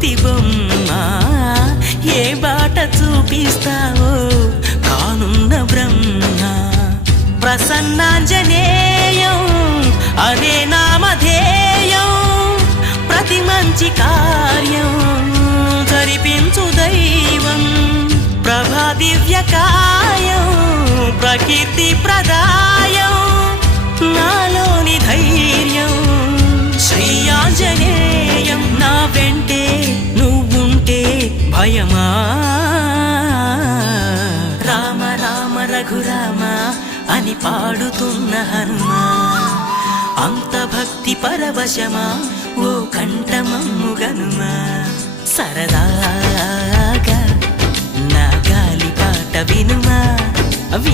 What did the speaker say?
కోతి బొమ్మ ఏ బాట చూపిస్తావో కానున్న బ్రహ్మ ప్రసన్నాంజనేయం అనే నామధేయం ప్రతి మంచి కార్యం జరిపించు దైవం ప్రభా దివ్యకాయం ప్రకీర్తి ప్రదాయం నాలోని ధైర్యం శ్రీ ఆంజనేయం నా వెంటే నువ్వుంటే భయమా రామ రామ రఘురామ అని పాడుతున్న హనుమా అంత భక్తి పరవశమా ఓ కంఠమమ్ముగనుమా సరదాగా నా గాలి పాట వినుమా